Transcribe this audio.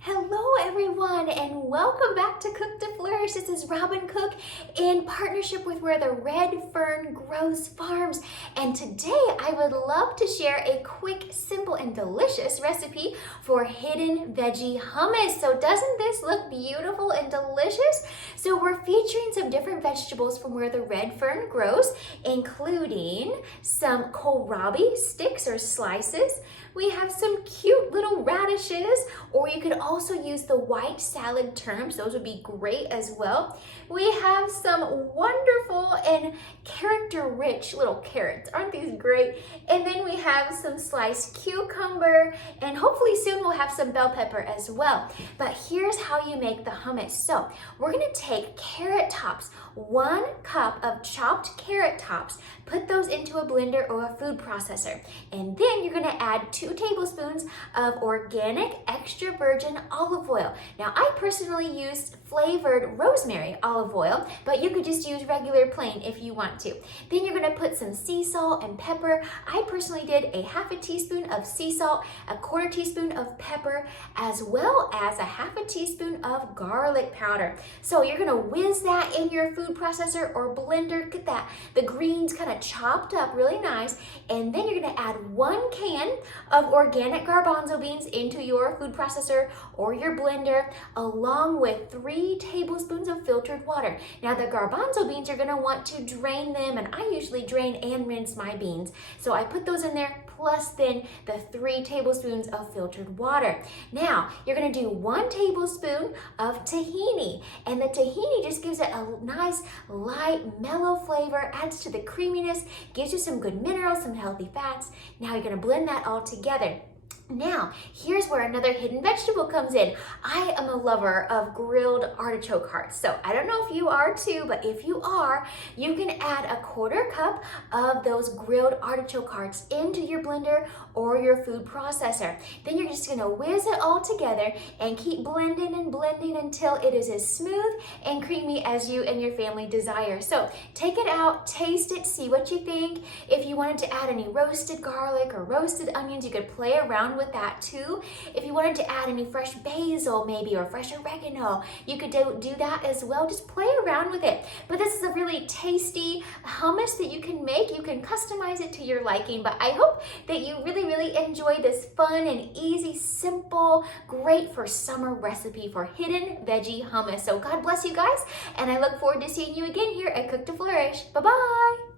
Hello everyone and welcome back to Cook to Flourish. This is Robin Cook in partnership with Where the Red Fern Grows Farms. And today I would love to share a quick, simple, and delicious recipe for hidden veggie hummus. So doesn't this look beautiful and delicious? So we're featuring some different vegetables from Where the Red Fern Grows, including some kohlrabi sticks or slices. We have some cute little radishes, or you could also use the white salad turnips. Those would be great as well. We have some wonderful and character-rich little carrots. Aren't these great? And then we have some sliced cucumber, and hopefully soon we'll have some bell pepper as well. But here's how you make the hummus. So we're gonna take carrot tops, 1 cup of chopped carrot tops, put those into a blender or a food processor. And then you're gonna add 2 tablespoons of organic extra virgin olive oil. Now I personally used flavored rosemary olive oil, but you could just use regular plain if you want to. Then you're gonna put some sea salt and pepper. I personally did a 1/2 teaspoon of sea salt, 1/4 teaspoon of pepper, as well as a 1/2 teaspoon of garlic powder. So you're gonna whiz that in your food processor or blender. Get that, the greens kind of chopped up really nice. And then you're gonna add 1 can of organic garbanzo beans into your food processor or your blender, along with 3 tablespoons of filtered water. Now the garbanzo beans, you're gonna want to drain them, and I usually drain and rinse my beans. So I put those in there, plus then the 3 tablespoons of filtered water. Now you're gonna do 1 tablespoon of tahini, and the tahini just gives it a nice light mellow flavor, adds to the creaminess, gives you some good minerals, some healthy fats. Now you're gonna blend that all together. Now, here's where another hidden vegetable comes in. I am a lover of grilled artichoke hearts. So I don't know if you are too, but if you are, you can add 1/4 cup of those grilled artichoke hearts into your blender or your food processor. Then you're just gonna whiz it all together and keep blending and blending until it is as smooth and creamy as you and your family desire. So take it out, taste it, see what you think. If you wanted to add any roasted garlic or roasted onions, you could play around with that too. If you wanted to add any fresh basil maybe or fresh oregano, you could do that as well. Just play around with it. But this is a really tasty hummus that you can make. You can customize it to your liking, but I hope that you really enjoy this fun and easy, simple, great for summer recipe for hidden veggie hummus. So God bless you guys, and I look forward to seeing you again here at Cook to Flourish. Bye-bye.